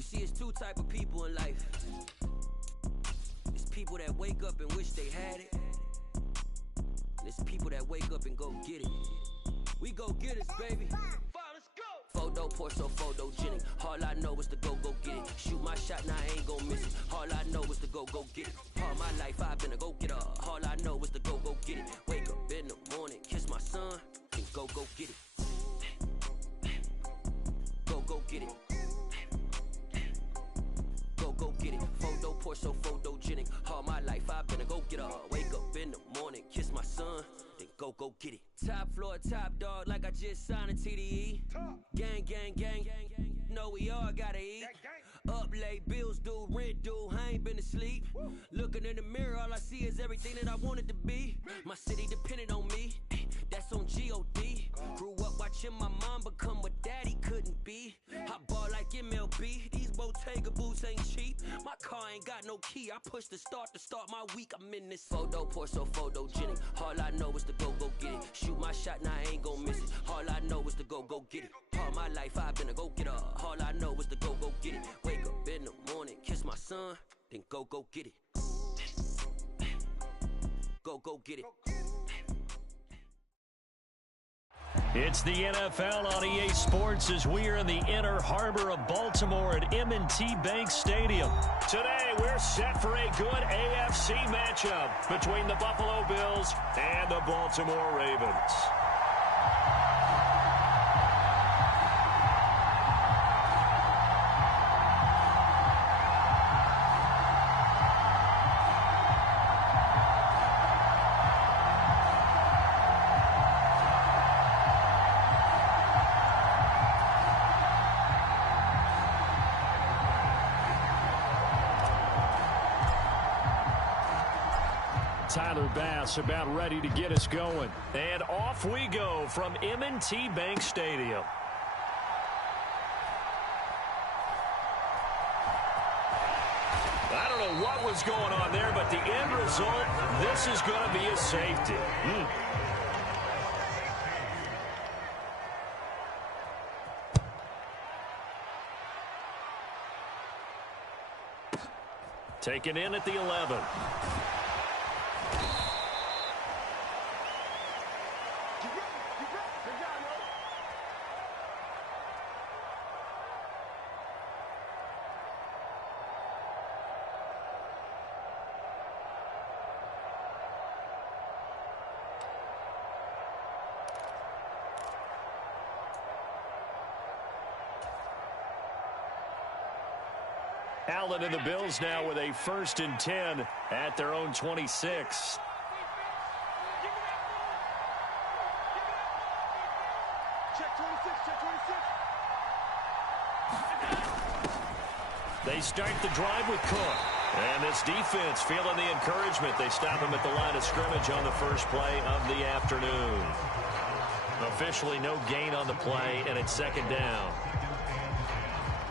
You see, it's two type of people in life. It's people that wake up and wish they had it. And it's people that wake up and go get it. We go get it, baby. Let's go. Photo, Porsche, photogenic. All I know is to go get it. Shoot my shot, now I ain't gon' miss it. All I know is to go get it. All my life I've been a go-getter. All I know is to go get it. Wake up in the morning, kiss my son, and go get it. Go get it. Go get it. Photo, Porsche, photogenic. All my life I've been a go-getter. Wake up in the morning, kiss my son, then go get it. Top floor, top dog, like I just signed a TDE. Gang, gang, gang, know we all gotta eat. Up late, bills due, rent due, I ain't been asleep. Looking in the mirror, all I see is everything that I wanted to be. My city depended on me, that's on G.O.D. Grew up watching my mom become what daddy couldn't be. I ball like MLB, these Bottega boots ain't cheap. My car ain't got no key, I push the start my week. I'm in this photo, Porsche, photogenic. All I know is to go get it. Shoot my shot, now I ain't gon' miss it. All I know is to go get it. All my life I've been a go-getter. All I know is to go get it. Wake up in the morning, kiss my son, then go get it. Go get it. It's the NFL on EA Sports as we are in the inner harbor of Baltimore at M&T Bank Stadium. Today, we're set for a good AFC matchup between the Buffalo Bills and the Baltimore Ravens. Tyler Bass about ready to get us going. And off we go from M&T Bank Stadium. I don't know what was going on there, but the end result, this is going to be a safety. Taken in at the 11. Allen and the Bills now with a 1st and 10 at their own 26. They start the drive with Cook. And this defense feeling the encouragement. They stop him at the line of scrimmage on the first play of the afternoon. Officially no gain on the play, and it's 2nd down.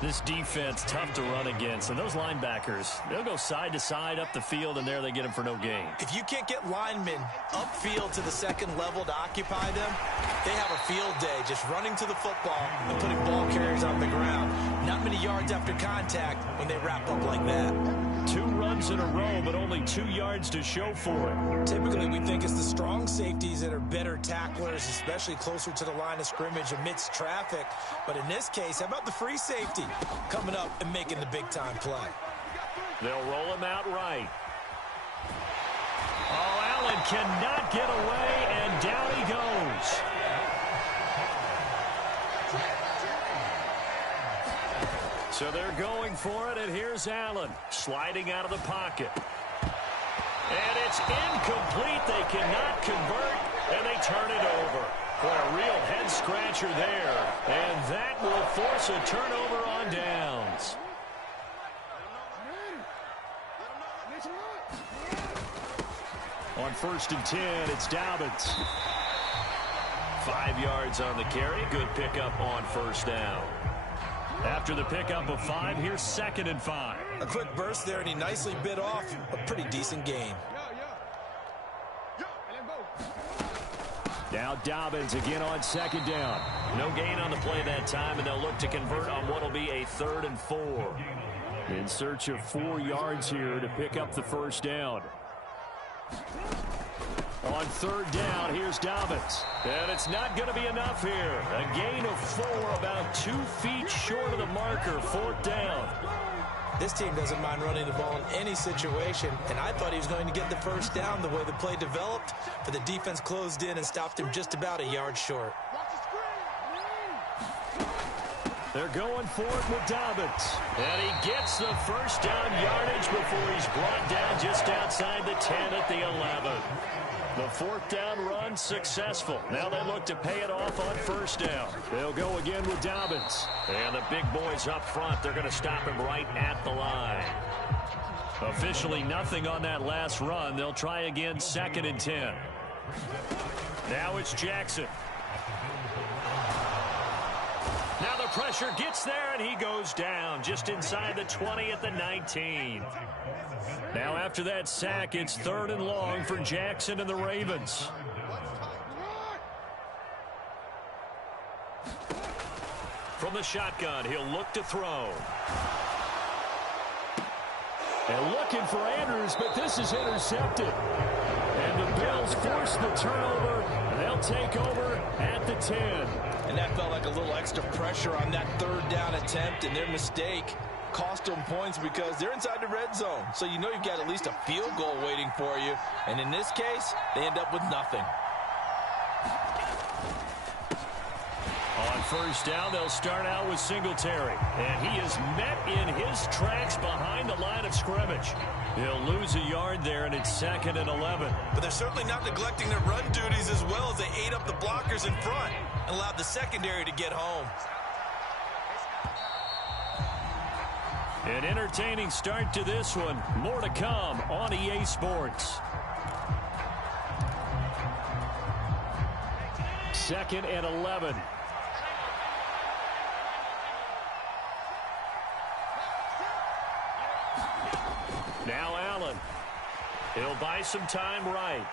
This defense tough to run against, and those linebackers, they'll go side to side up the field, and there they get them for no gain. If you can't get linemen upfield to the 2nd level to occupy them, they have a field day just running to the football and putting ball carriers on the ground. Not many yards after contact when they wrap up like that. 2 runs in a row, but only 2 yards to show for it. Typically, we think it's the strong safeties that are better tacklers, especially closer to the line of scrimmage amidst traffic. But in this case, how about the free safety coming up and making the big-time play? They'll roll him out right. Oh, Allen cannot get away, and down he goes. So they're going for it, and here's Allen sliding out of the pocket. And it's incomplete. They cannot convert, and they turn it over. Boy, a real head-scratcher there. And that will force a turnover on downs. On 1st and 10, it's Dobbins. 5 yards on the carry. Good pickup on 1st down. After the pickup of 5, here's 2nd and 5. A quick burst there, and he nicely bit off a pretty decent gain. Now Dobbins again on second down. No gain on the play that time, and they'll look to convert on what will be a 3rd and 4. In search of 4 yards here to pick up the first down. On 3rd down, here's Dobbins. And it's not going to be enough here. A gain of 4, about 2 feet short of the marker, 4th down. This team doesn't mind running the ball in any situation, and I thought he was going to get the first down the way the play developed, but the defense closed in and stopped him just about a yard short. They're going for it with Dobbins. And he gets the first down yardage before he's brought down just outside the 10 at the 11. The 4th down run successful. Now they look to pay it off on 1st down. They'll go again with Dobbins. And the big boys up front, they're going to stop him right at the line. Officially nothing on that last run. They'll try again 2nd and 10. Now it's Jackson. Now the pressure gets there, and he goes down just inside the 20 at the 19. Now after that sack, it's 3rd and long for Jackson and the Ravens. From the shotgun, he'll look to throw. And looking for Andrews, but this is intercepted. And the Bills force the turnover. They'll take over at the 10. And that felt like a little extra pressure on that 3rd down attempt, and their mistake cost them points because they're inside the red zone. So you know you've got at least a field goal waiting for you. And in this case, they end up with nothing. On 1st down, they'll start out with Singletary. And he is met in his tracks behind the line of scrimmage. He'll lose a yard there, and it's 2nd and 11. But they're certainly not neglecting their run duties as well as they ate up the blockers in front and allowed the secondary to get home. An entertaining start to this one. More to come on EA Sports. 2nd and 11. Now Allen. He'll buy some time right.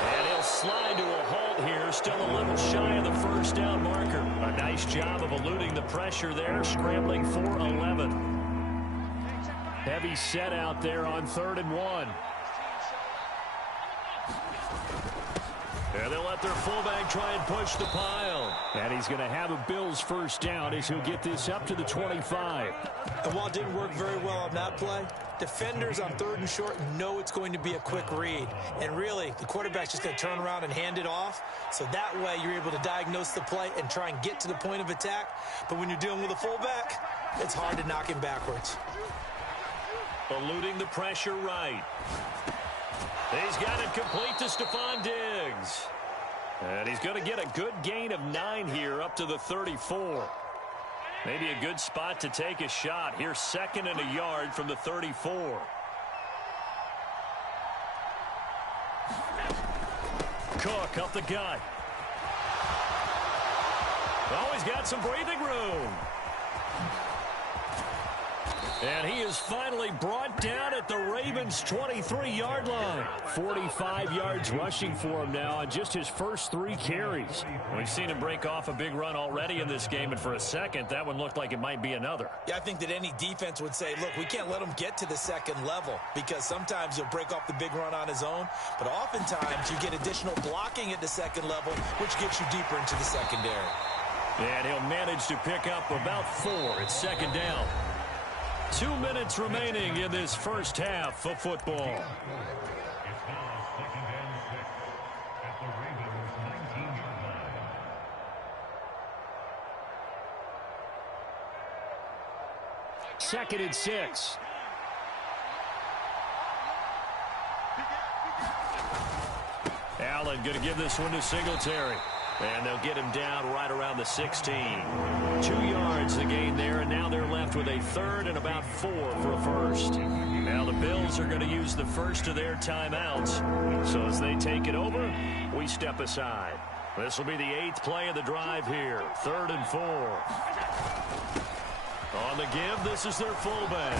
And he'll slide to a halt here, still a little shy of the 1st down marker. A nice job of eluding the pressure there, scrambling for 11. Heavy set out there on 3rd and 1. And they'll let their fullback try and push the pile. And he's going to have a Bills first down as he'll get this up to the 25. And while it didn't work very well on that play, defenders on 3rd and short know it's going to be a quick read. And really, the quarterback's just going to turn around and hand it off. So that way, you're able to diagnose the play and try and get to the point of attack. But when you're dealing with a fullback, it's hard to knock him backwards. Eluding the pressure right. He's got it complete to Stephon Diggs. And he's going to get a good gain of 9 here up to the 34. Maybe a good spot to take a shot. Here's 2nd and a yard from the 34. Cook up the gut. Oh, he's got some breathing room. And he is finally brought down at the Ravens' 23-yard line. 45 yards rushing for him now on just his first 3 carries. We've seen him break off a big run already in this game, and for a second, that one looked like it might be another. Yeah, I think that any defense would say, look, we can't let him get to the 2nd level because sometimes he'll break off the big run on his own, but oftentimes you get additional blocking at the 2nd level, which gets you deeper into the secondary. And he'll manage to pick up about 4 at 2nd down. 2 minutes remaining in this first half of football. Second and 6. Allen going to give this one to Singletary. And they'll get him down right around the 16. 2 yards the gain there, and now they're left with a 3rd and about 4 for a first. Now the Bills are going to use the first of their timeouts. So as they take it over, we step aside. This will be the 8th play of the drive here. 3rd and 4. On the give, this is their fullback.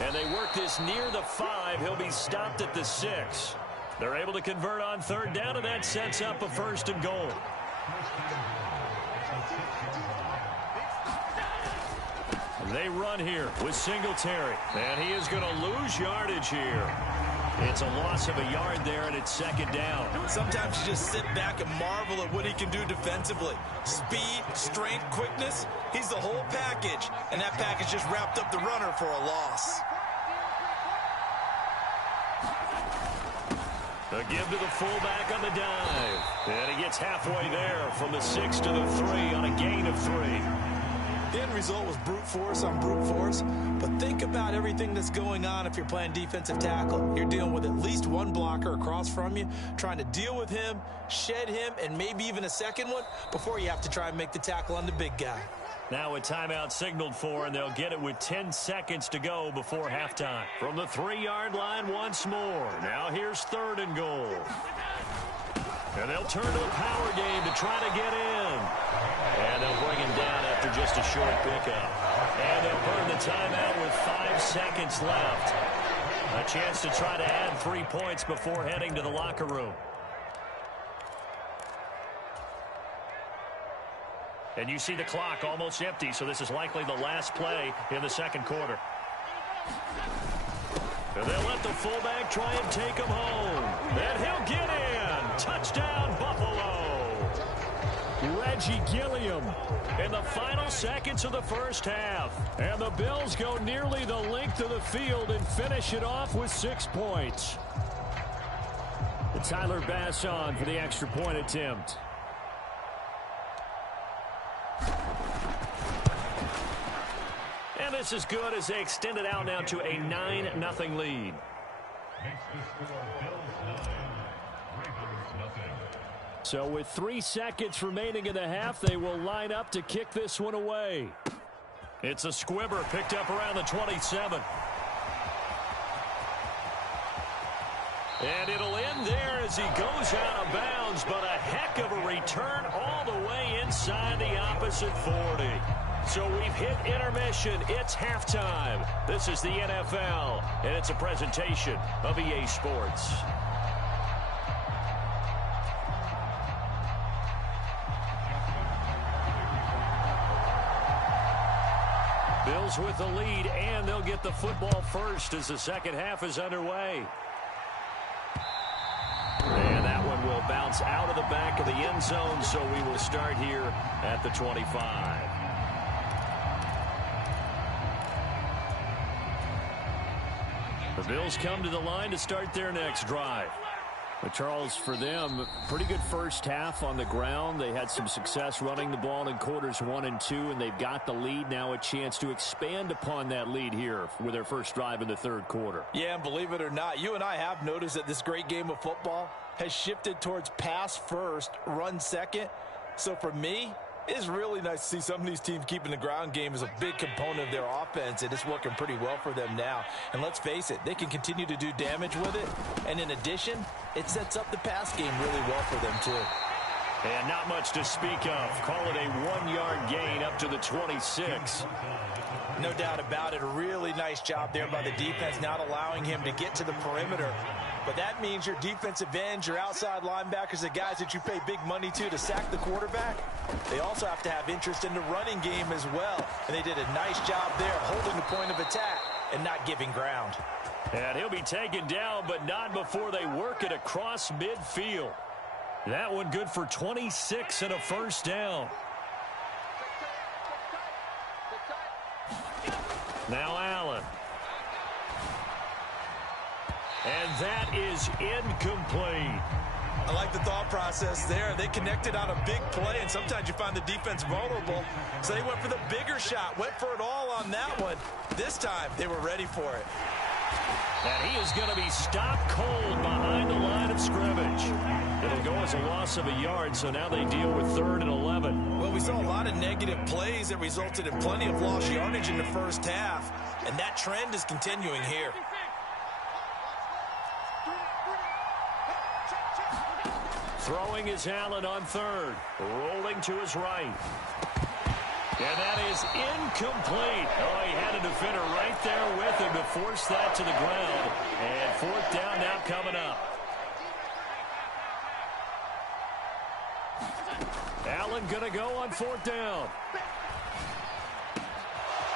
And they work this near the 5. He'll be stopped at the 6. They're able to convert on third down, and that sets up a 1st and goal. They run here with Singletary, and he is going to lose yardage here. It's a loss of a yard there, and it's 2nd down. Sometimes you just sit back and marvel at what he can do defensively. Speed, strength, quickness, he's the whole package, and that package just wrapped up the runner for a loss. A give to the fullback on the dive. And he gets halfway there from the 6 to the 3 on a gain of 3. The end result was brute force on brute force, but think about everything that's going on if you're playing defensive tackle. You're dealing with at least one blocker across from you, trying to deal with him, shed him, and maybe even a second one before you have to try and make the tackle on the big guy. Now a timeout signaled for, and they'll get it with 10 seconds to go before halftime. From the 3-yard line once more. Now here's 3rd and goal. And they'll turn to a power game to try to get in. And they'll bring him down after just a short pickup. And they'll burn the timeout with 5 seconds left. A chance to try to add 3 points before heading to the locker room. And you see the clock almost empty, so this is likely the last play in the 2nd quarter. And they'll let the fullback try and take him home. And he'll get in. Touchdown, Buffalo. Reggie Gilliam in the final seconds of the 1st half. And the Bills go nearly the length of the field and finish it off with 6 points. Tyler Bass on for the extra point attempt. And this is good as they extend it out now to a 9-0 lead. So with 3 seconds remaining in the half, they will line up to kick this one away. It's a squibber picked up around the 27. And it'll end there as he goes out of bounds, but a heck of a return all the way inside the opposite 40. So we've hit intermission. It's halftime. This is the NFL, and it's a presentation of EA Sports. Bills with the lead, and they'll get the football first as the 2nd half is underway. And that one will bounce out of the back of the end zone, so we will start here at the 25. The Bills come to the line to start their next drive. But Charles, for them, pretty good 1st half on the ground. They had some success running the ball in quarters 1 and 2, and they've got the lead. Now a chance to expand upon that lead here with their first drive in the 3rd quarter. Yeah, and believe it or not, you and I have noticed that this great game of football has shifted towards pass first, run second. So for me, it's really nice to see some of these teams keeping the ground game as a big component of their offense, and it's working pretty well for them now. And let's face it, they can continue to do damage with it. And in addition, it sets up the pass game really well for them, too. And not much to speak of. Call it a 1-yard gain up to the 26. No doubt about it. A really nice job there by the defense, not allowing him to get to the perimeter. But that means your defensive ends, your outside linebackers, the guys that you pay big money to sack the quarterback, they also have to have interest in the running game as well. And they did a nice job there holding the point of attack and not giving ground. And he'll be taken down, but not before they work it across midfield. That one good for 26 and a 1st down. Now Allen. And that is incomplete. I like the thought process there. They connected on a big play, and sometimes you find the defense vulnerable. So they went for the bigger shot, went for it all on that one. This time, they were ready for it. And he is going to be stopped cold behind the line of scrimmage. It'll go as a loss of a yard, so now they deal with 3rd and 11. Well, we saw a lot of negative plays that resulted in plenty of lost yardage in the 1st half, and that trend is continuing here. Throwing is Allen on 3rd. Rolling to his right. And that is incomplete. Oh, he had a defender right there with him to force that to the ground. And 4th down now coming up. Allen going to go on 4th down.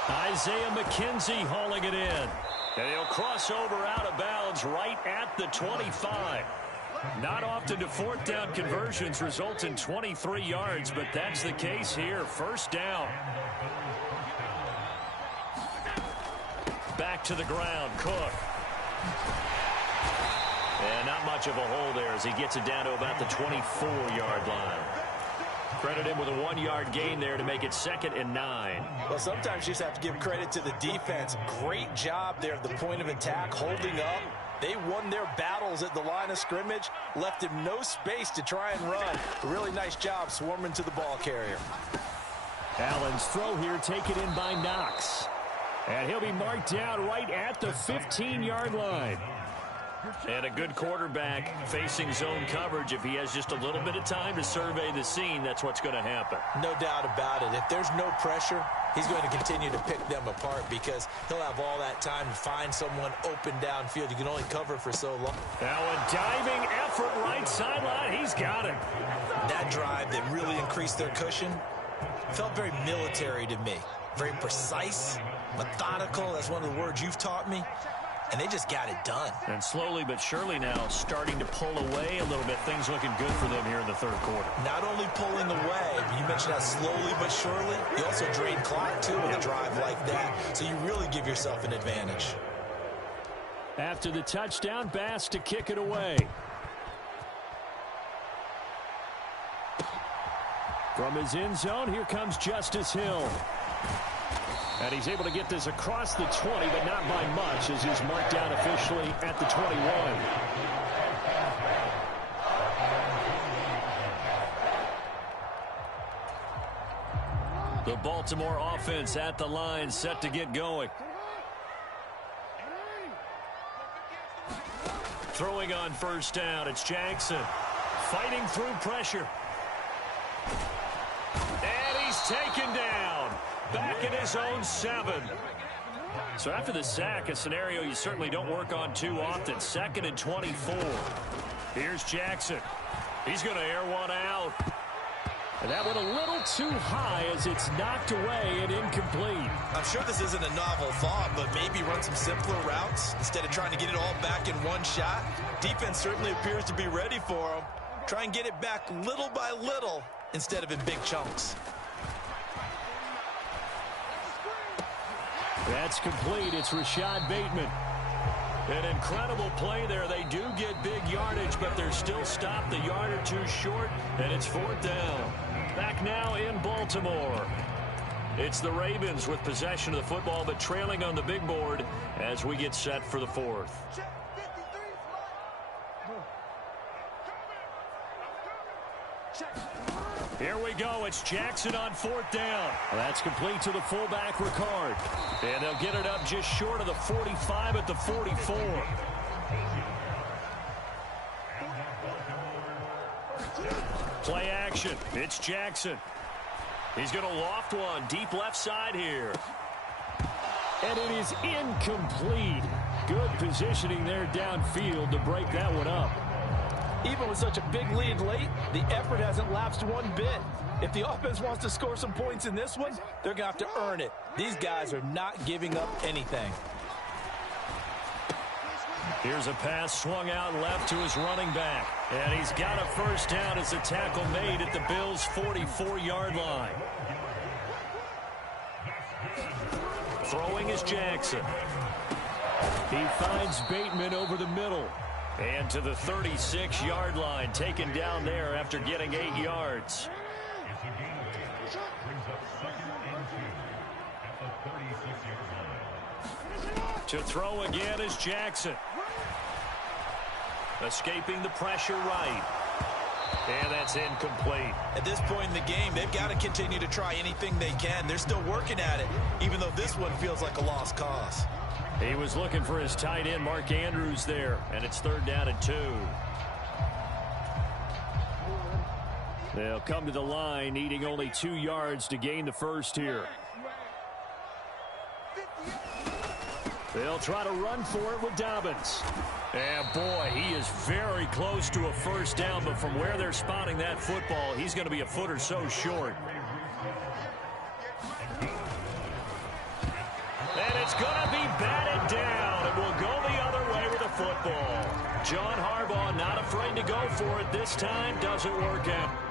Isaiah McKenzie hauling it in. And he'll cross over out of bounds right at the 25. Not often do 4th down conversions result in 23 yards, but that's the case here. 1st down. Back to the ground, Cook. And not much of a hole there as he gets it down to about the 24-yard line. Credit him with a 1-yard gain there to make it 2nd and 9. Well, sometimes you just have to give credit to the defense. Great job there at the point of attack, holding up. They won their battles at the line of scrimmage, left him no space to try and run. A really nice job swarming to the ball carrier. Allen's throw here taken in by Knox. And he'll be marked down right at the 15-yard line. And a good quarterback facing zone coverage. If he has just a little bit of time to survey the scene, that's what's going to happen. No doubt about it. If there's no pressure, he's going to continue to pick them apart because he'll have all that time to find someone open downfield. You can only cover for so long. Now a diving effort right sideline. He's got it. That drive that really increased their cushion felt very military to me. Very precise, methodical. That's one of the words you've taught me. And they just got it done. And slowly but surely now starting to pull away a little bit. Things looking good for them here in the 3rd quarter. Not only pulling away, but you mentioned how slowly but surely. You also drain clock, too, with a drive like that. So you really give yourself an advantage. After the touchdown, Bass to kick it away. From his end zone, here comes Justice Hill. And he's able to get this across the 20, but not by much, as he's marked down officially at the 21. The Baltimore offense at the line, set to get going. Throwing on 1st down, it's Jackson. Fighting through pressure. And he's taken down. Back in his own 7. So after the sack, a scenario you certainly don't work on too often. 2nd and 24. Here's Jackson. He's going to air one out. And that went a little too high as it's knocked away and incomplete. I'm sure this isn't a novel thought, but maybe run some simpler routes instead of trying to get it all back in one shot. Defense certainly appears to be ready for him. Try and get it back little by little instead of in big chunks. That's complete. It's Rashad Bateman. An incredible play there. They do get big yardage, but they're still stopped a yard or two short, and it's 4th down. Back now in Baltimore. It's the Ravens with possession of the football, but trailing on the big board as we get set for the 4th. Here we go. It's Jackson on 4th down. That's complete to the fullback, Ricard. And they'll get it up just short of the 45 at the 44. Play action. It's Jackson. He's going to loft one deep left side here. And it is incomplete. Good positioning there downfield to break that one up. Even with such a big lead late, the effort hasn't lapsed one bit. If the offense wants to score some points in this one, they're going to have to earn it. These guys are not giving up anything. Here's a pass swung out left to his running back. And he's got a 1st down as a tackle made at the Bills' 44-yard line. Throwing is Jackson. He finds Bateman over the middle. And to the 36-yard line, taken down there after getting 8 yards. To throw again is Jackson. Escaping the pressure right. And that's incomplete. At this point in the game, they've got to continue to try anything they can. They're still working at it, even though this one feels like a lost cause. He was looking for his tight end, Mark Andrews, there. And it's 3rd down and 2. They'll come to the line, needing only 2 yards to gain the 1st here. They'll try to run for it with Dobbins. And, boy, he is very close to a first down, but from where they're spotting that football, he's going to be a foot or so short. And it's going to be batted down. It will go the other way with a football. John Harbaugh not afraid to go for it this time. Doesn't work out.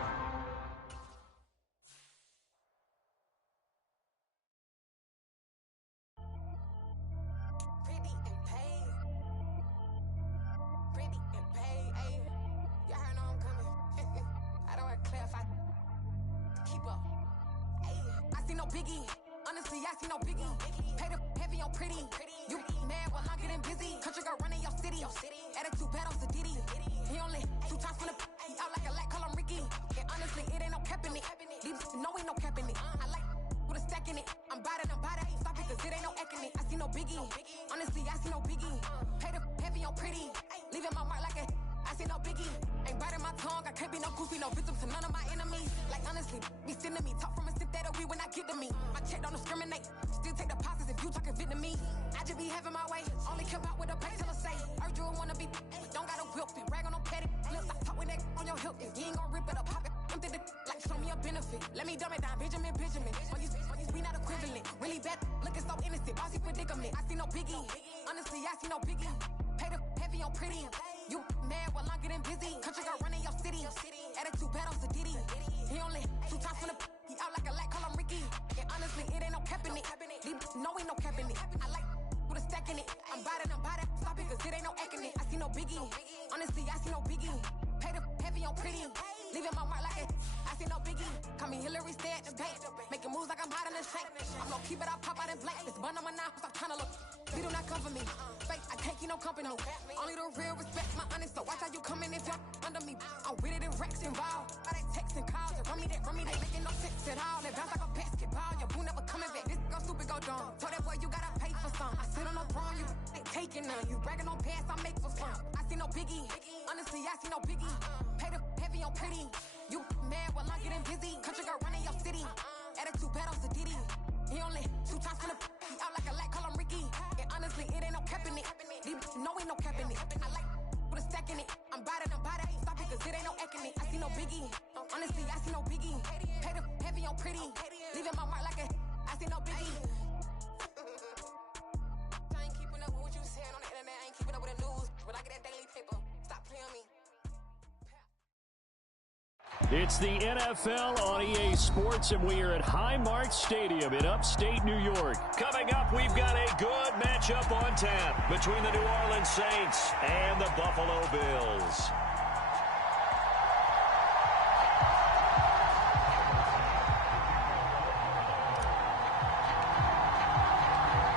It's the NFL on EA Sports, and we are at Highmark Stadium in upstate New York. Coming up, we've got a good matchup on tap between the New Orleans Saints and the Buffalo Bills.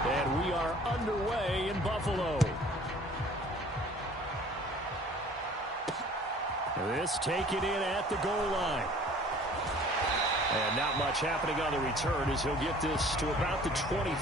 And we are underway in Buffalo. This taken in at the goal line. And not much happening on the return as he'll get this to about the 23.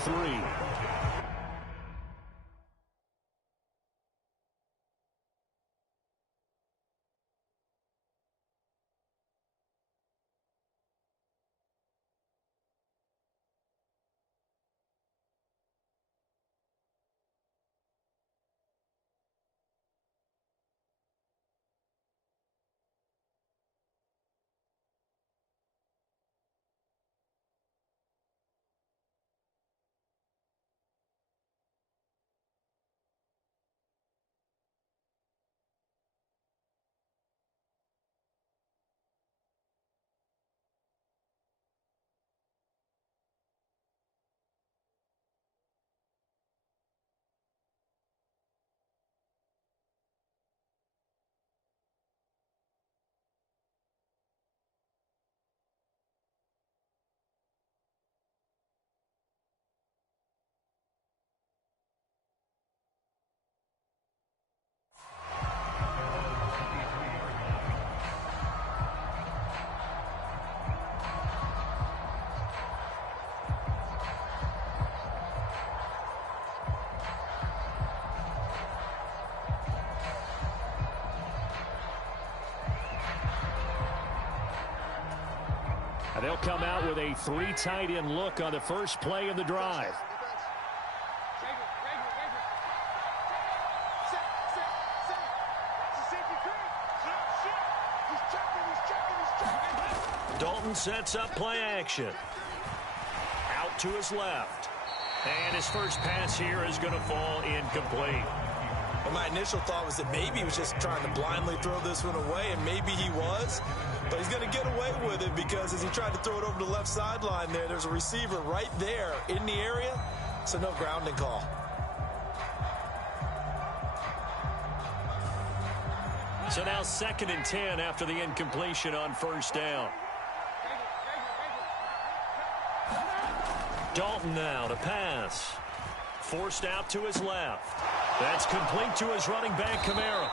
They'll come out with a 3 tight end look on the first play of the drive. Dalton sets up play action. Out to his left. And his first pass here is going to fall incomplete. Well, my initial thought was that maybe he was just trying to blindly throw this one away, and maybe he was. But he's going to get away with it because as he tried to throw it over the left sideline there's a receiver right there in the area, so no grounding call. So now 2nd and 10 after the incompletion on first down. Dalton now to pass. Forced out to his left. That's complete to his running back, Kamara.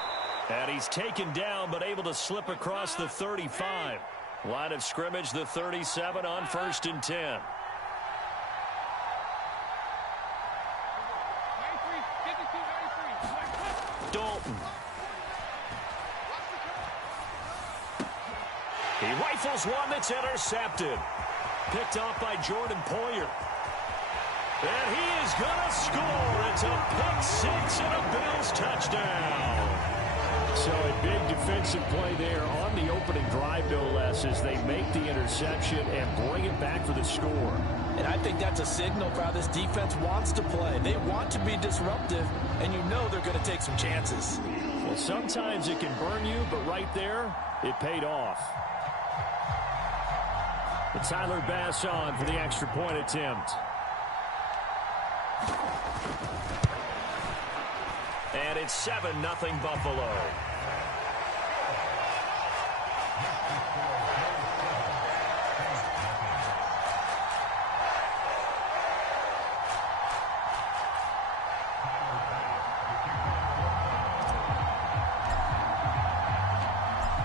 And he's taken down but able to slip across the 35. Line of scrimmage, the 37 on 1st and 10. Dalton. He rifles one that's intercepted. Picked off by Jordan Poyer. And he is going to score. It's a pick six and a Bills touchdown. So a big defensive play there on the opening drive, no less, as they make the interception and bring it back for the score. And I think that's a signal for how this defense wants to play. They want to be disruptive, and you know they're going to take some chances. Well, sometimes it can burn you, but right there, it paid off. But Tyler Bass on for the extra point attempt. And it's 7-0 Buffalo.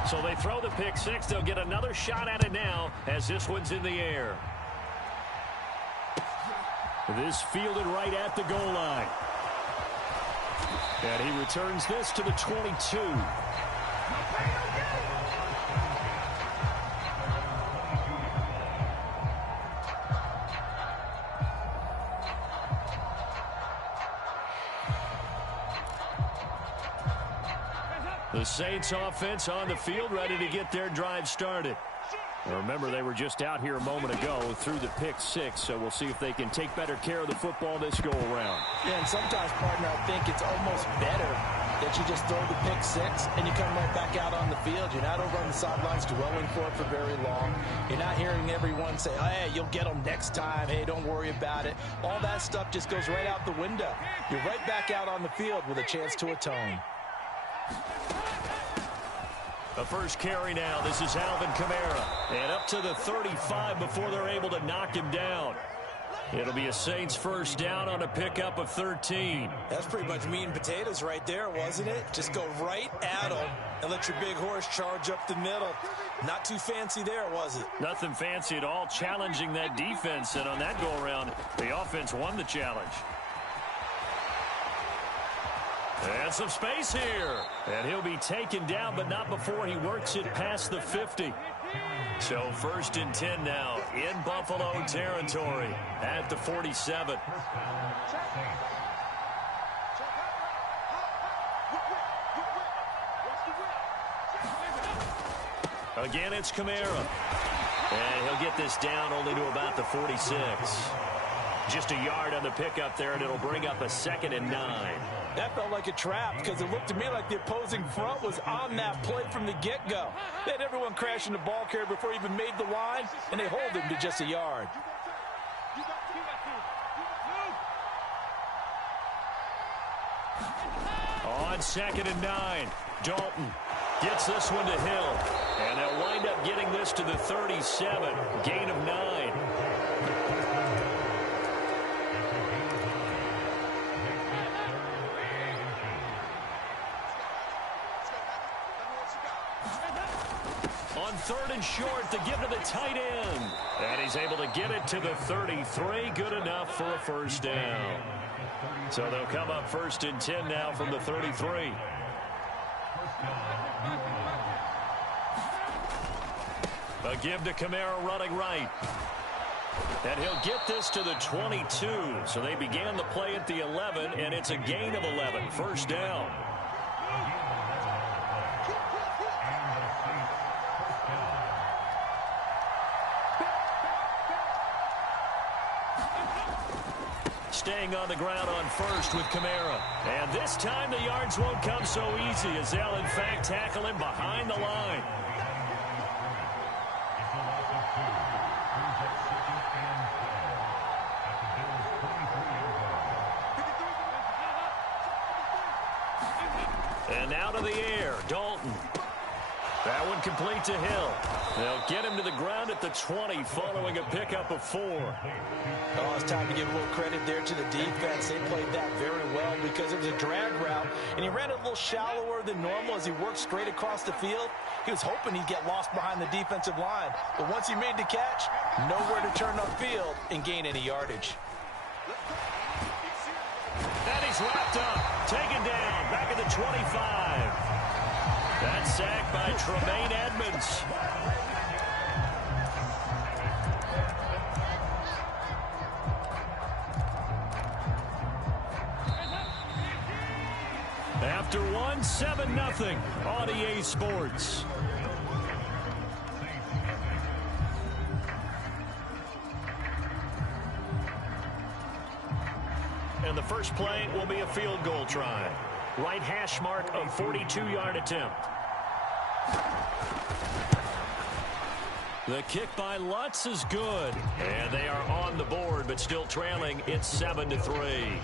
So they throw the pick six. They'll get another shot at it now as this one's in the air. This fielded right at the goal line. And he returns this to the 22. The Saints offense on the field, ready to get their drive started. Remember, they were just out here a moment ago through the pick six, so we'll see if they can take better care of the football this go-around. Yeah, and sometimes, partner, I think it's almost better that you just throw the pick six and you come right back out on the field. You're not over on the sidelines dwelling for it for very long. You're not hearing everyone say, oh, hey, you'll get them next time. Hey, don't worry about it. All that stuff just goes right out the window. You're right back out on the field with a chance to atone. The first carry now. This is Alvin Kamara. And up to the 35 before they're able to knock him down. It'll be a Saints first down on a pickup of 13. That's pretty much meat and potatoes right there, wasn't it? Just go right at them and let your big horse charge up the middle. Not too fancy there, was it? Nothing fancy at all. Challenging that defense. And on that go-around, the offense won the challenge. And some space here. And he'll be taken down, but not before he works it past the 50. So 1st and 10 now in Buffalo territory at the 47. Again, it's Kamara. And he'll get this down only to about the 46. Just a yard on the pickup there, and it'll bring up a 2nd and 9. That felt like a trap because it looked to me like the opposing front was on that play from the get-go. They had everyone crashing the ball carrier before he even made the line, and they hold him to just a yard. On 2nd and 9, Dalton gets this one to Hill. And they'll wind up getting this to the 37, gain of 9. On 3rd and short, to give to the tight end. And he's able to get it to the 33. Good enough for a first down. So they'll come up 1st and 10 now from the 33. A give to Kamara running right. And he'll get this to the 22. So they began the play at the 11, and it's a gain of 11. First down. staying on the ground on first with Kamara. And this time the yards won't come so easy as they'll, in fact, tackle him behind the line. And now to the air, Dalton. That one complete to Hill. They'll get him to the ground at the 20 following a pickup of 4. Oh, it's time to give a little credit there to the defense. They played that very well because it was a drag route, and he ran it a little shallower than normal as he worked straight across the field. He was hoping he'd get lost behind the defensive line, but once he made the catch, nowhere to turn upfield and gain any yardage. And he's wrapped up, taken down, back at the 25. That's sacked by Tremaine Edmonds. After 7-0 on EA Sports. And the first play will be a field goal try. Right hash mark of 42-yard attempt. The kick by Lutz is good. And they are on the board, but still trailing. It's 7-3.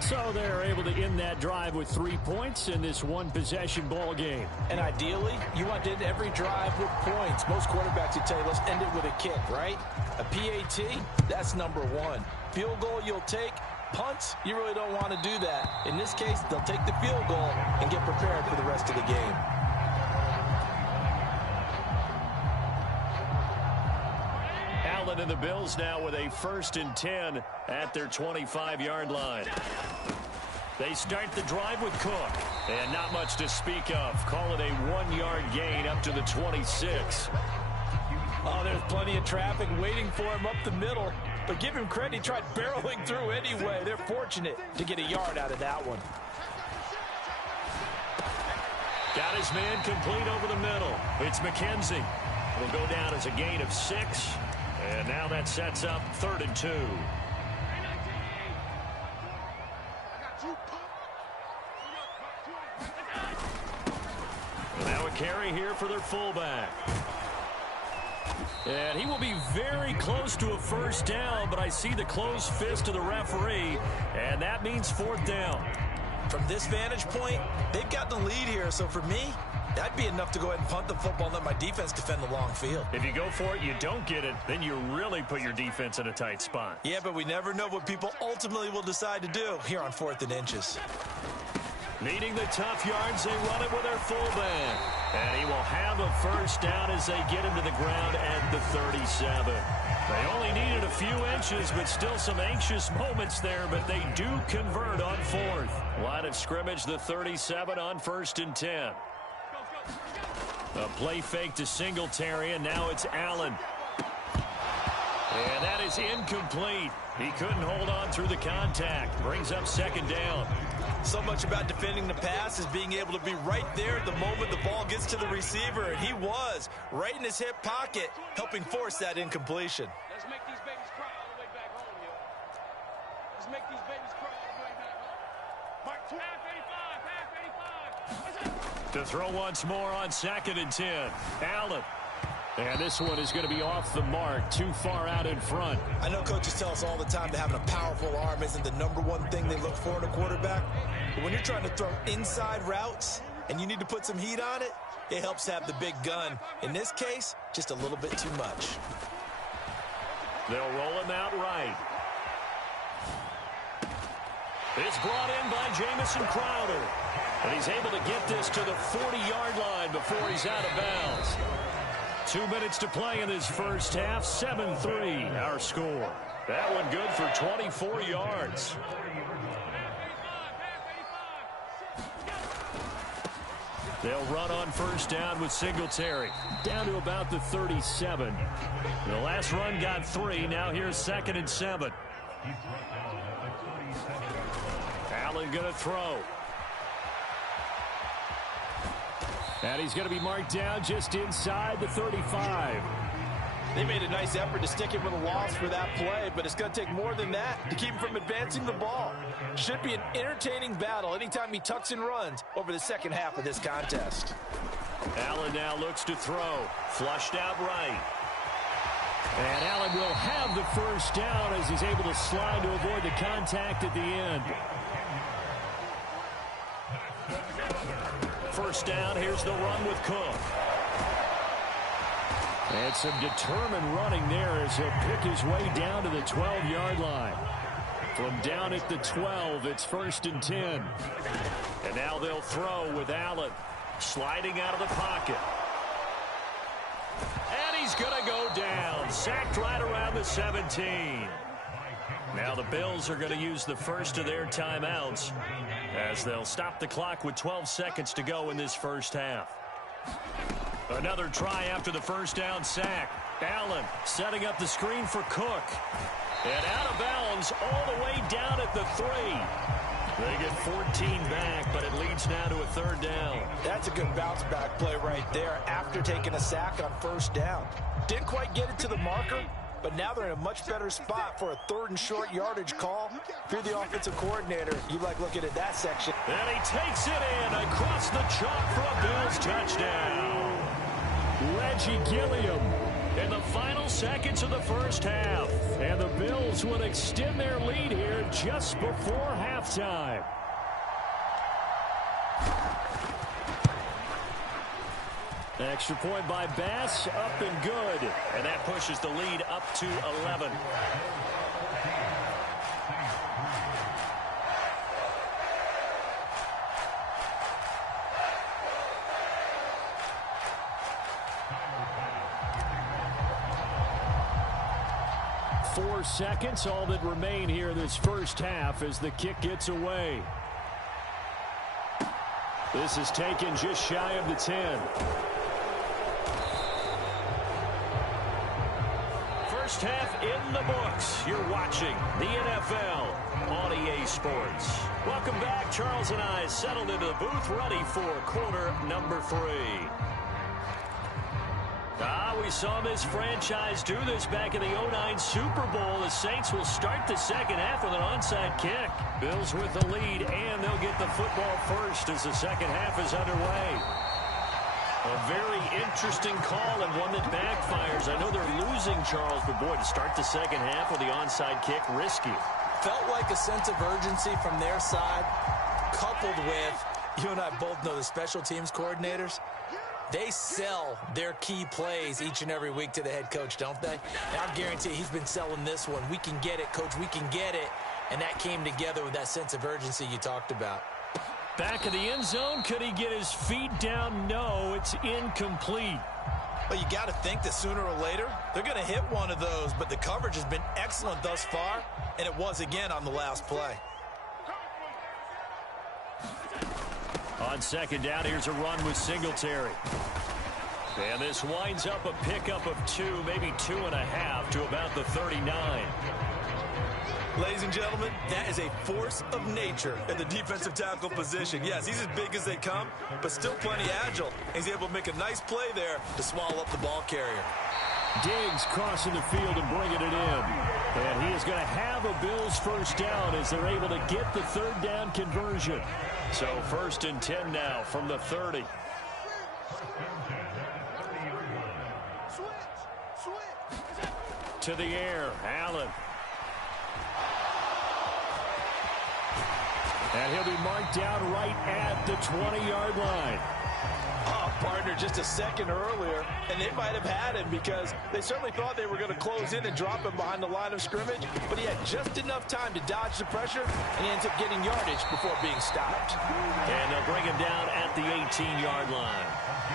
So they're able to end that drive with 3 points in this one-possession ball game. And ideally, you want to end every drive with points. Most quarterbacks would tell you, let's end it with a kick, right? A PAT, that's number 1. Field goal you'll take. Punts, you really don't want to do that. In this case, they'll take the field goal and get prepared for the rest of the game. Allen and the Bills now with a 1st and 10 at their 25-yard line. They start the drive with Cook. And not much to speak of. Call it a 1-yard gain up to the 26. Oh, there's plenty of traffic waiting for him up the middle. But give him credit, he tried barreling through anyway. They're fortunate to get a yard out of that one. Got his man complete over the middle. It's McKenzie. Will go down as a gain of 6. And now that sets up 3rd and 2. And now a carry here for their fullback. And he will be very close to a 1st down, but I see the closed fist of the referee, and that means 4th down. From this vantage point, they've got the lead here, so for me, that'd be enough to go ahead and punt the football and let my defense defend the long field. If you go for it, you don't get it, then you really put your defense in a tight spot. Yeah, but we never know what people ultimately will decide to do here on 4th and inches. Needing the tough yards, they run it with their fullback. And he will have a 1st down as they get him to the ground at the 37. They only needed a few inches, but still some anxious moments there, but they do convert on 4th. Line of scrimmage, the 37 on 1st and 10. A play fake to Singletary, and now it's Allen. And that is incomplete. He couldn't hold on through the contact. Brings up 2nd down. So much about defending the pass is being able to be right there at the moment the ball gets to the receiver, and he was right in his hip pocket, helping force that incompletion. Let's make these babies cry all the way back home, yo. Let's make these babies cry all the way back home. Mark 2, half 85. To throw once more on 2nd and 10. Allen. And this one is going to be off the mark, too far out in front. I know coaches tell us all the time that having a powerful arm isn't the #1 thing they look for in a quarterback. But when you're trying to throw inside routes and you need to put some heat on it, it helps have the big gun. In this case, just a little bit too much. They'll roll him out right. It's brought in by Jamison Crowder. And he's able to get this to the 40-yard line before he's out of bounds. 2 minutes to play in this first half. 7-3 our score. That one good for 24 yards. They'll run on 1st down with Singletary. Down to about the 37. The last run got 3. Now here's 2nd and 7. Allen going to throw. And he's going to be marked down just inside the 35. They made a nice effort to stick him with a loss for that play, but it's going to take more than that to keep him from advancing the ball. Should be an entertaining battle anytime he tucks and runs over the second half of this contest. Allen now looks to throw. Flushed out right. And Allen will have the first down as he's able to slide to avoid the contact at the end. First down, here's the run with Cook. And some determined running there as he'll pick his way down to the 12-yard line. From down at the 12, it's 1st and 10. And now they'll throw with Allen sliding out of the pocket. And he's going to go down. Sacked right around the 17. Now the Bills are going to use the first of their timeouts as they'll stop the clock with 12 seconds to go in this first half. Another try after the first down sack. Allen setting up the screen for Cook. And out of bounds all the way down at the 3. They get 14 back, but it leads now to a 3rd down. That's a good bounce-back play right there after taking a sack on 1st down. Didn't quite get it to the marker, but now they're in a much better spot for a 3rd and short yardage call. If you're the offensive coordinator, you like looking at that section. And he takes it in across the chalk for a Bills touchdown. Reggie Gilliam in the final seconds of the first half. And the Bills would extend their lead here just before halftime. Extra point by Bass, up and good. And that pushes the lead up to 11. Four seconds, all that remain here in this first half as the kick gets away. This is taken just shy of the 10. First half in the books. You're watching the NFL on EA Sports. Welcome back. Charles and I settled into the booth ready for quarter number 3. We saw this franchise do this back in the 09 Super Bowl. The Saints will start the second half with an onside kick. Bills with the lead, and they'll get the football first as the second half is underway. A very interesting call and one that backfires. I know they're losing, Charles, but boy, to start the second half with the onside kick, risky. Felt like a sense of urgency from their side, coupled with, you and I both know the special teams coordinators. They sell their key plays each and every week to the head coach, don't they? And I guarantee he's been selling this one. We can get it, coach. We can get it. And that came together with that sense of urgency you talked about. Back of the end zone. Could he get his feet down? No, it's incomplete. Well, you got to think that sooner or later they're going to hit one of those. But the coverage has been excellent thus far, and it was again on the last play. On second down, here's a run with Singletary. And this winds up a pickup of 2, maybe 2.5 to about the 39. Ladies and gentlemen, that is a force of nature in the defensive tackle position. Yes, he's as big as they come, but still plenty agile. He's able to make a nice play there to swallow up the ball carrier. Diggs crossing the field and bringing it in. And he is going to have a Bills first down as they're able to get the 3rd down conversion. So 1st and 10 now from the 30. To the air, Allen. And he'll be marked down right at the 20-yard line. Oh, partner, just a second earlier, and they might have had him because they certainly thought they were going to close in and drop him behind the line of scrimmage, but he had just enough time to dodge the pressure, and he ends up getting yardage before being stopped. And they'll bring him down at the 18-yard line.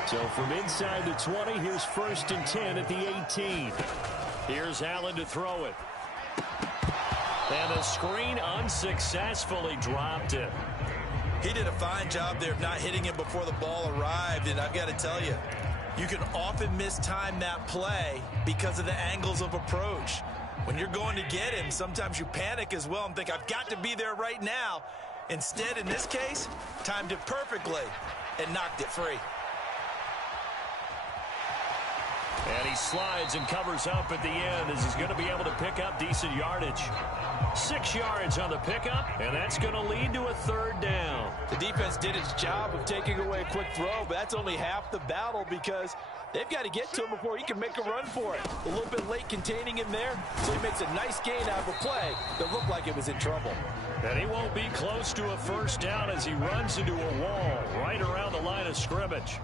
So from inside the 20, here's 1st and 10 at the 18. Here's Allen to throw it. And the screen unsuccessfully dropped it. He did a fine job there of not hitting him before the ball arrived, and I've got to tell you, you can often mistime that play because of the angles of approach. When you're going to get him, sometimes you panic as well and think, I've got to be there right now. Instead, in this case, timed it perfectly and knocked it free. And he slides and covers up at the end as he's going to be able to pick up decent yardage. 6 yards on the pickup, and that's going to lead to a 3rd down. The defense did its job of taking away a quick throw, but that's only half the battle because they've got to get to him before he can make a run for it. A little bit late containing him there, so he makes a nice gain out of a play that looked like it was in trouble. And he won't be close to a 1st down as he runs into a wall right around the line of scrimmage.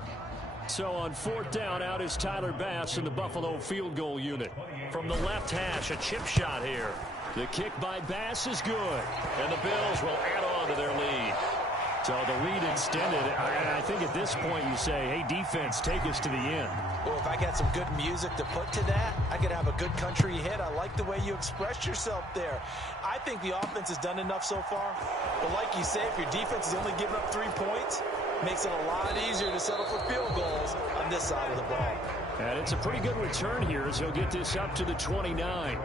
So on 4th down, out is Tyler Bass in the Buffalo field goal unit. From the left hash, a chip shot here. The kick by Bass is good, and the Bills will add on to their lead. So the lead extended. I think at this point you say, hey, defense, take us to the end. Well, if I got some good music to put to that, I could have a good country hit. I like the way you expressed yourself there. I think the offense has done enough so far. But like you say, if your defense is only giving up 3 points, makes it a lot easier to settle for field goals on this side of the ball. And it's a pretty good return here as he'll get this up to the 29.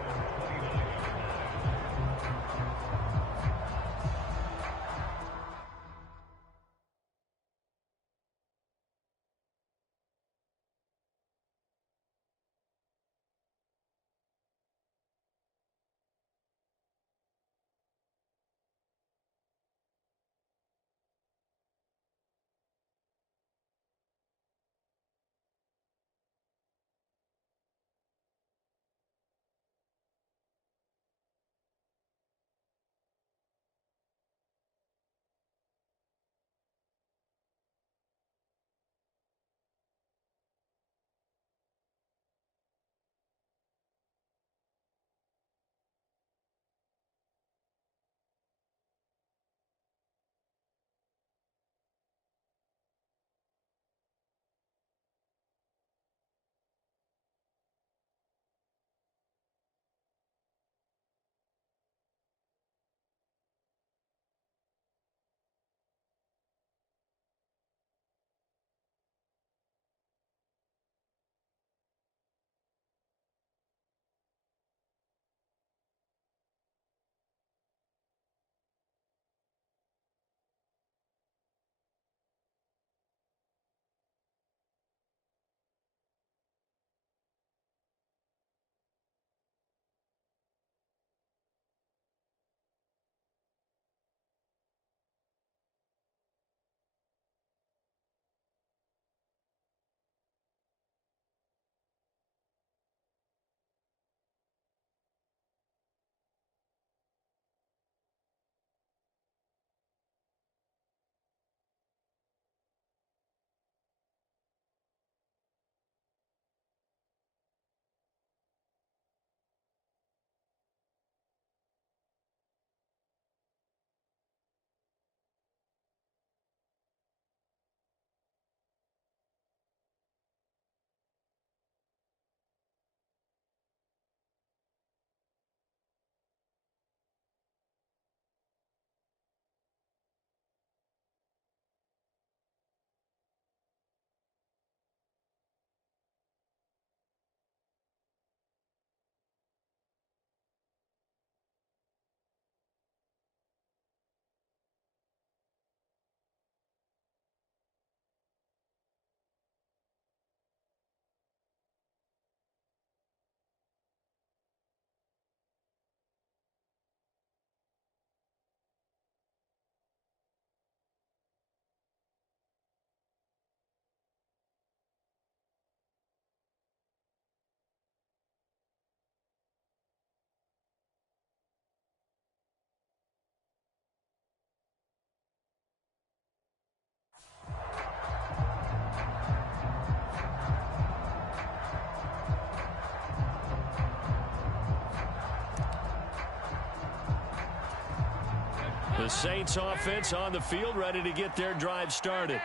The Saints offense on the field, ready to get their drive started.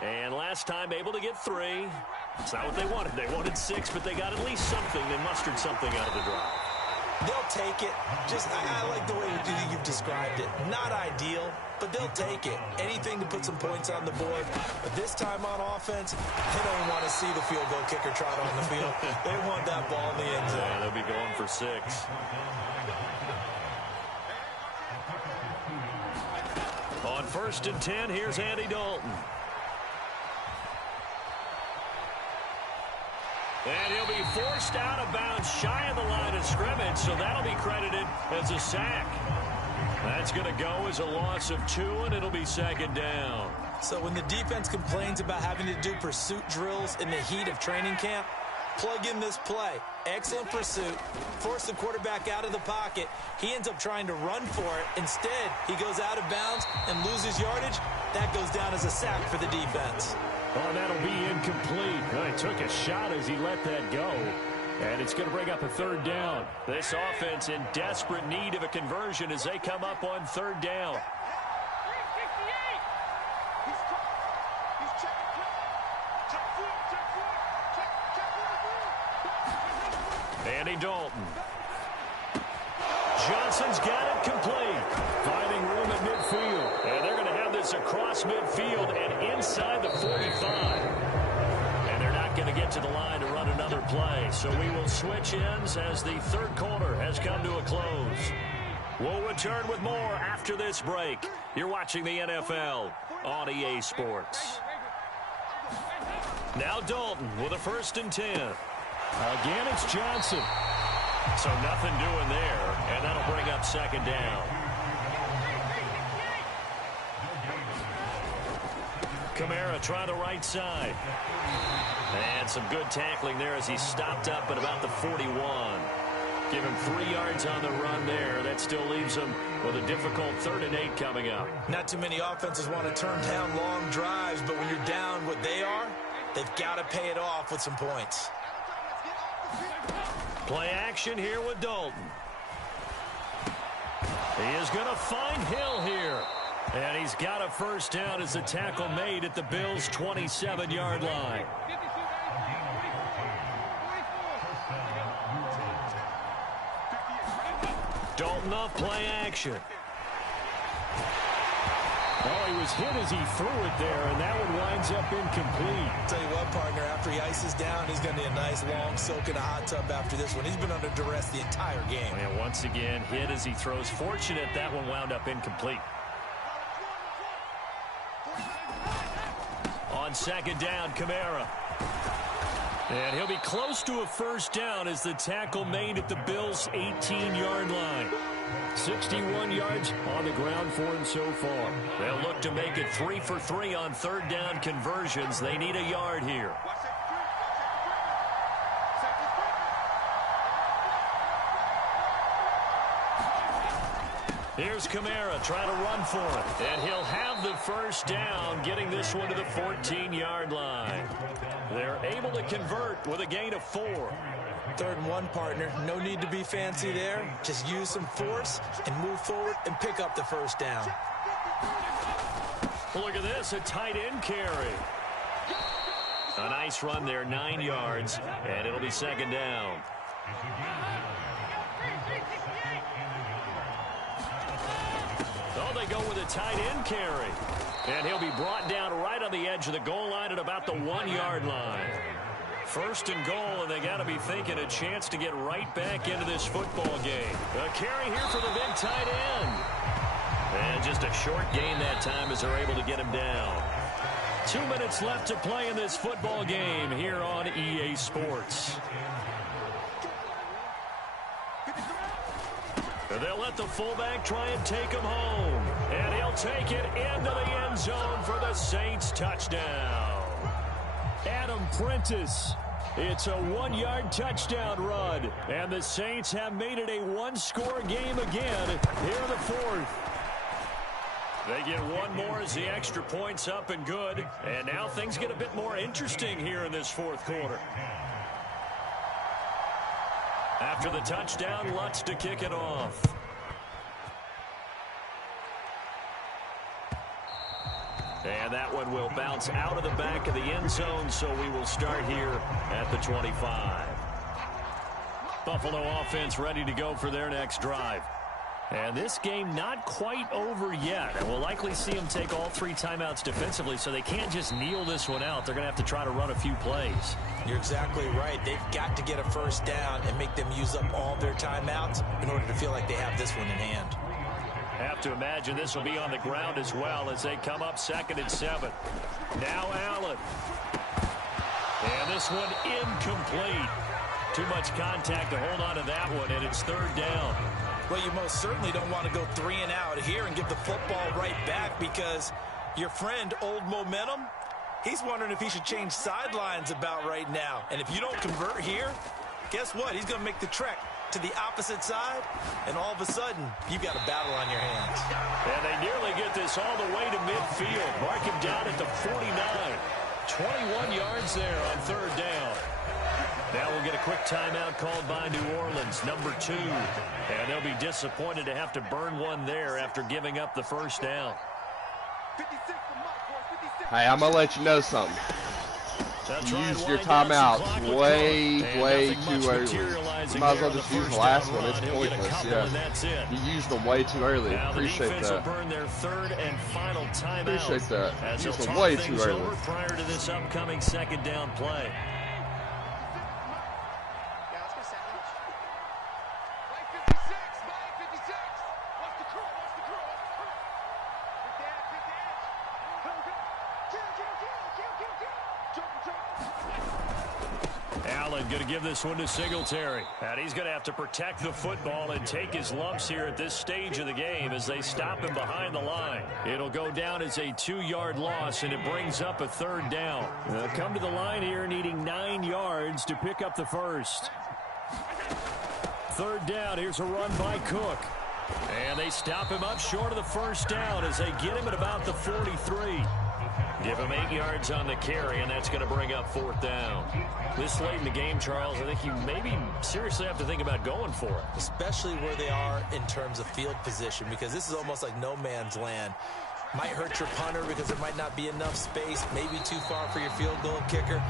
And last time able to get 3. It's not what they wanted. They wanted 6, but they got at least something. They mustered something out of the drive. They'll take it. I like the way you've described it. Not ideal, but they'll take it. Anything to put some points on the board. But this time on offense, they don't want to see the field goal kicker trot on the field. They want that ball in the end zone. Yeah, they'll be going for 6. On 1st and 10, here's Andy Dalton. And he'll be forced out of bounds shy of the line of scrimmage, so that'll be credited as a sack. That's going to go as a loss of 2, and it'll be second down. So when the defense complains about having to do pursuit drills in the heat of training camp, plug in this play. Excellent pursuit. Force the quarterback out of the pocket. He ends up trying to run for it. Instead, he goes out of bounds and loses yardage. That goes down as a sack for the defense. Oh, that'll be incomplete. Well, he took a shot as he let that go. And it's going to bring up a third down. This offense in desperate need of a conversion as they come up on third down. Andy Dalton. Johnson's got it complete. Finding room at midfield. And they're going to have this across midfield and inside the 45. And they're not going to get to the line to run another play. So we will switch ends as the third quarter has come to a close. We'll return with more after this break. You're watching the NFL on EA Sports. Now Dalton with a 1st and 10. Again, it's Johnson. So nothing doing there, and that'll bring up second down. Kamara try the right side. And some good tackling there as he stopped up at about the 41. Give him 3 yards on the run there. That still leaves him with a difficult 3rd and 8 coming up. Not too many offenses want to turn down long drives, but when you're down what they are, they've got to pay it off with some points. Play action here with Dalton. He is going to find Hill here. And he's got a 1st down as the tackle made at the Bills' 27-yard line. Dalton off play action. Oh, he was hit as he threw it there, and that one winds up incomplete. Tell you what, partner, after he ices down, he's going to need a nice long soak in a hot tub after this one. He's been under duress the entire game. And once again, hit as he throws. Fortunate that one wound up incomplete. On second down, Kamara. And he'll be close to a 1st down as the tackle made at the Bills' 18-yard line. 61 yards on the ground for him so far. They'll look to make it 3 for 3 on 3rd down conversions. They need a yard here. Here's Kamara trying to run for it. And he'll have the 1st down, getting this one to the 14-yard line. They're able to convert with a gain of 4. 3rd and 1, partner. No need to be fancy there. Just use some force and move forward and pick up the 1st down. Look at this, a tight end carry. A nice run there, 9 yards, and it'll be 2nd down. Oh, they go with a tight end carry. And he'll be brought down right on the edge of the goal line at about the 1-yard line. 1st and goal, and they got to be thinking a chance to get right back into this football game. A carry here for the big tight end. And just a short gain that time as they're able to get him down. 2 minutes left to play in this football game here on EA Sports. They'll let the fullback try and take him home. And he'll take it into the end zone for the Saints touchdown. Adam Prentice. It's a 1-yard touchdown run. And the Saints have made it a 1-score game again here in the 4th. They get 1 more as the extra point's up and good. And now things get a bit more interesting here in this 4th quarter. After the touchdown, Lutz to kick it off. And that one will bounce out of the back of the end zone, so we will start here at the 25. Buffalo offense ready to go for their next drive. And this game not quite over yet. And we'll likely see them take all 3 timeouts defensively, so they can't just kneel this one out. They're going to have to try to run a few plays. You're exactly right. They've got to get a 1st down and make them use up all their timeouts in order to feel like they have this one in hand. Have to imagine this will be on the ground as well as they come up 2nd and 7. Now Allen. And this one incomplete. Too much contact to hold on to that one, and it's third down. Well, you most certainly don't want to go 3 and out here and give the football right back, because your friend, Old Momentum, he's wondering if he should change sidelines about right now. And if you don't convert here, guess what? He's going to make the trek to the opposite side, and all of a sudden, you've got a battle on your hands. And they nearly get this all the way to midfield. Mark him down at the 49. 21 yards there on third down. Now we'll get a quick timeout called by New Orleans, number 2. And they'll be disappointed to have to burn one there after giving up the first down. Hey, I'm going to let you know something. You used your timeouts way too early. You might as well just use the last one. It's pointless, yeah. You used them way too early. Appreciate that. Appreciate that. You used them way too early. Prior to this upcoming second down play. Going to give this one to Singletary. And he's going to have to protect the football and take his lumps here at this stage of the game as they stop him behind the line. It'll go down as a 2-yard loss, and it brings up a third down. They'll come to the line here needing 9 yards to pick up the first. Third down. Here's a run by Cook. And they stop him up short of the first down as they get him at about the 43. Give him 8 yards on the carry, and that's going to bring up fourth down. This late in the game, Charles, I think you maybe seriously have to think about going for it. Especially where they are in terms of field position, because this is almost like no man's land. Might hurt your punter because there might not be enough space, maybe too far for your field goal kicker.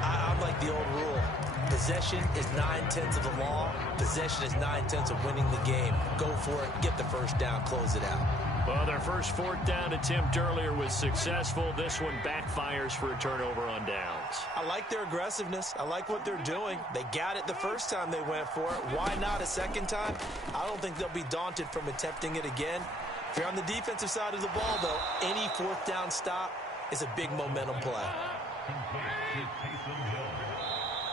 I'm like the old rule. Possession is 9/10 of the law. Possession is 9/10 of winning the game. Go for it, get the first down, close it out. Well, their first fourth down attempt earlier was successful. This one backfires for a turnover on downs. I like their aggressiveness. I like what they're doing. They got it the first time they went for it. Why not a second time? I don't think they'll be daunted from attempting it again. If you're on the defensive side of the ball, though, any fourth down stop is a big momentum play.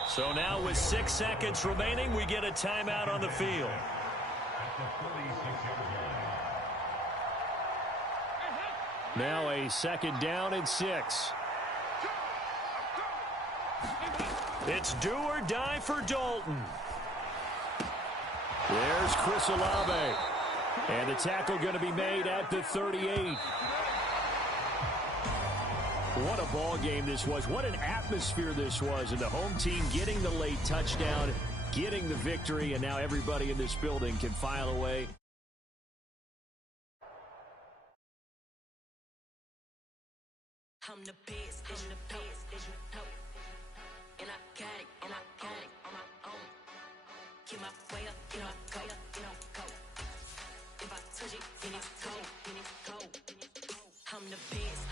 So now with 6 seconds remaining, we get a timeout on the field. Now a second down and 6. It's do or die for Dalton. There's Chris Olave. And the tackle going to be made at the 38. What a ball game this was. What an atmosphere this was. And the home team getting the late touchdown, getting the victory, and now everybody in this building can file away. I'm the best, and you know. And I got it, on my own. Get my way up, go. If I touch it, then it's cold, I'm the best,